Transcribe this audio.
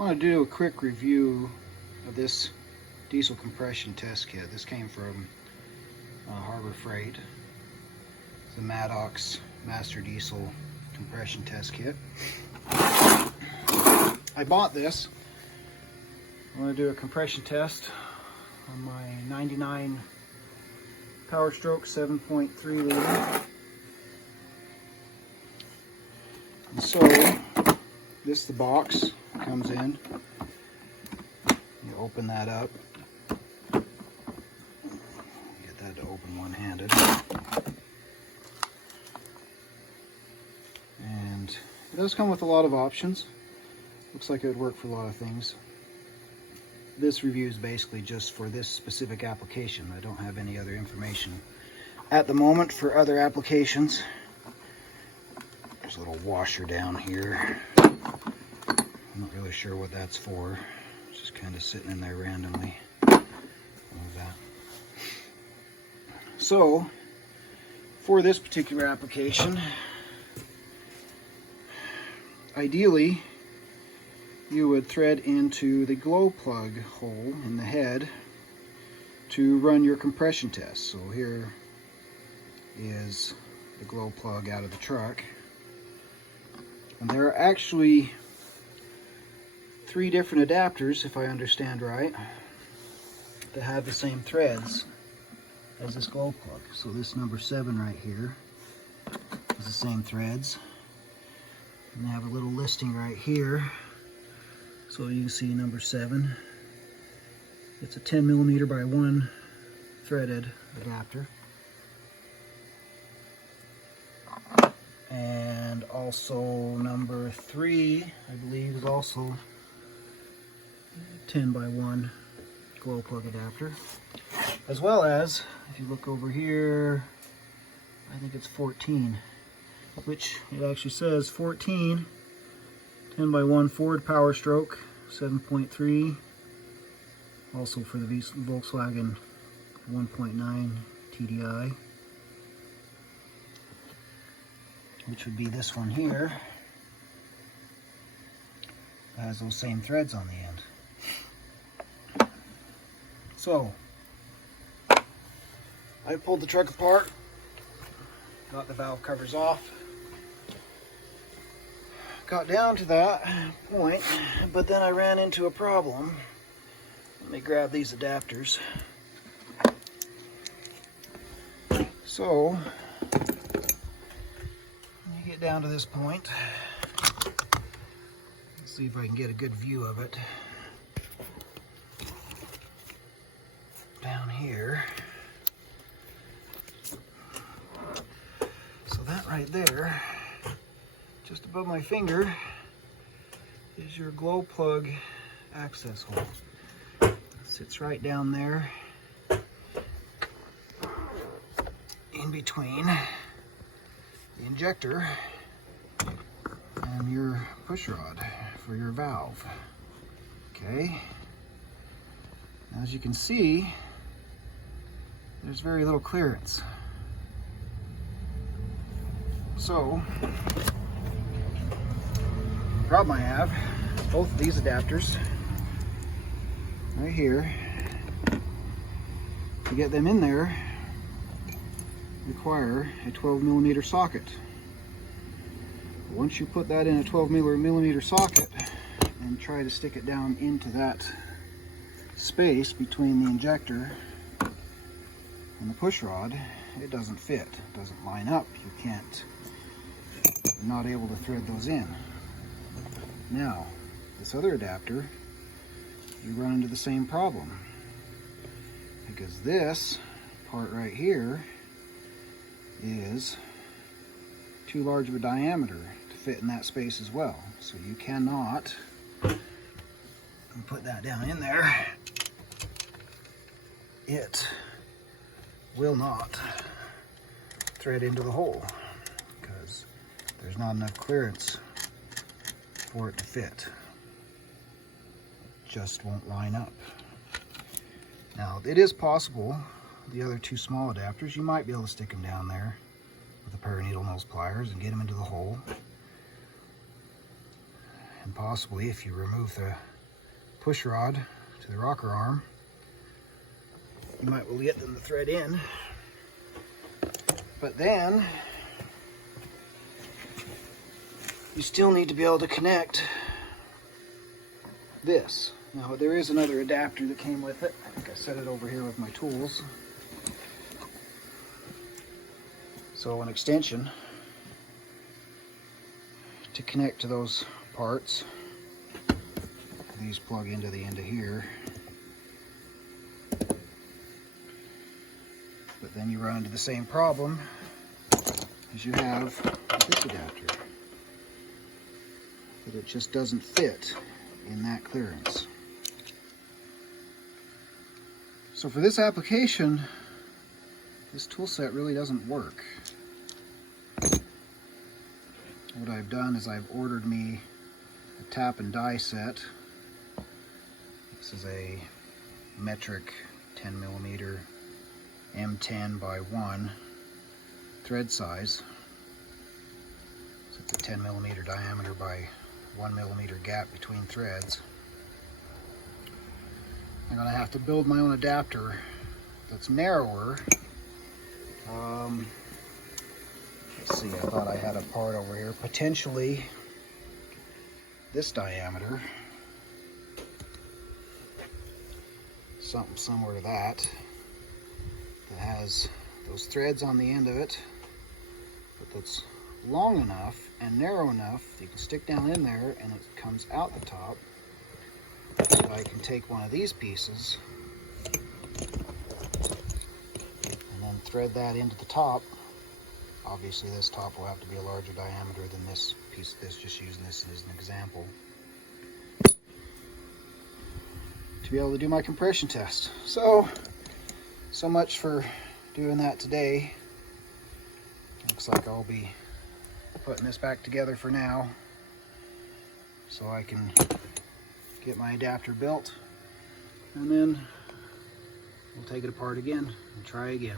I want to do a quick review of this diesel compression test kit. This came from Harbor Freight. It's the Maddox Master Diesel Compression Test Kit. I bought this. I want to do a compression test on my 99 Powerstroke 7.3 liter. And so, this is the box. Comes in. You open that up. Get that to open one-handed. And it does come with a lot of options. Looks like it would work for a lot of things. This review is basically just for this specific application. I don't have any other information at the moment for other applications. There's a little washer down here. I'm not really sure what that's for. It's just kind of sitting in there randomly. That. So, for this particular application, ideally, you would thread into the glow plug hole in the head to run your compression test. So here is the glow plug out of the truck. And there are actually 3 different adapters, if I understand right, that have the same threads as this glow plug. So this number 7 right here is the same threads. And they have a little listing right here. So you can see number 7. It's a 10 millimeter by 1 threaded adapter. And also number 3, I believe, is also 10 by 1 glow plug adapter. As well as, if you look over here, I think it's 14, which it actually says 14, 10 by 1 Ford Powerstoke 7.3, also for the Volkswagen 1.9 TDI, which would be this one here. It has those same threads on the end. So, I pulled the truck apart, got the valve covers off, got down to that point, but then I ran into a problem. Let me grab these adapters. So, when you get down to this point, let's see if I can get a good view of it. Down here. So that right there, just above my finger, is your glow plug access hole. It sits right down there in between the injector and your push rod for your valve. Okay. As you can see, there's very little clearance. So, the problem I have, both of these adapters, right here, to get them in there, require a 12 millimeter socket. Once you put that in a 12 millimeter socket and try to stick it down into that space between the injector and the push rod, it doesn't fit, it doesn't line up. You're not able to thread those in. Now, this other adapter, you run into the same problem, because this part right here is too large of a diameter to fit in that space as well. So you cannot put that down in there. It will not thread into the hole because there's not enough clearance for it to fit. It just won't line up. Now, it is possible, the other 2 small adapters, you might be able to stick them down there with a pair of needle nose pliers and get them into the hole. And possibly, if you remove the push rod to the rocker arm. You might well get them to thread in. But then you still need to be able to connect this. Now there is another adapter that came with it. I think I set it over here with my tools. So an extension to connect to those parts. These plug into the end of here. But then you run into the same problem as you have with this adapter. That it just doesn't fit in that clearance. So for this application, this tool set really doesn't work. What I've done is I've ordered me a tap and die set. This is a metric 10mm M10 by 1 thread size. So it's a 10mm diameter by 1mm gap between threads. I'm going to have to build my own adapter that's narrower. Let's see, I thought I had a part over here. Potentially this diameter. Something similar to that. That has those threads on the end of it, but that's long enough and narrow enough that you can stick down in there and it comes out the top. So I can take one of these pieces and then thread that into the top. Obviously this top will have to be a larger diameter than this piece of this, just using this as an example. To be able to do my compression test. So much for doing that today. Looks like I'll be putting this back together for now so I can get my adapter built, and then we'll take it apart again and try again.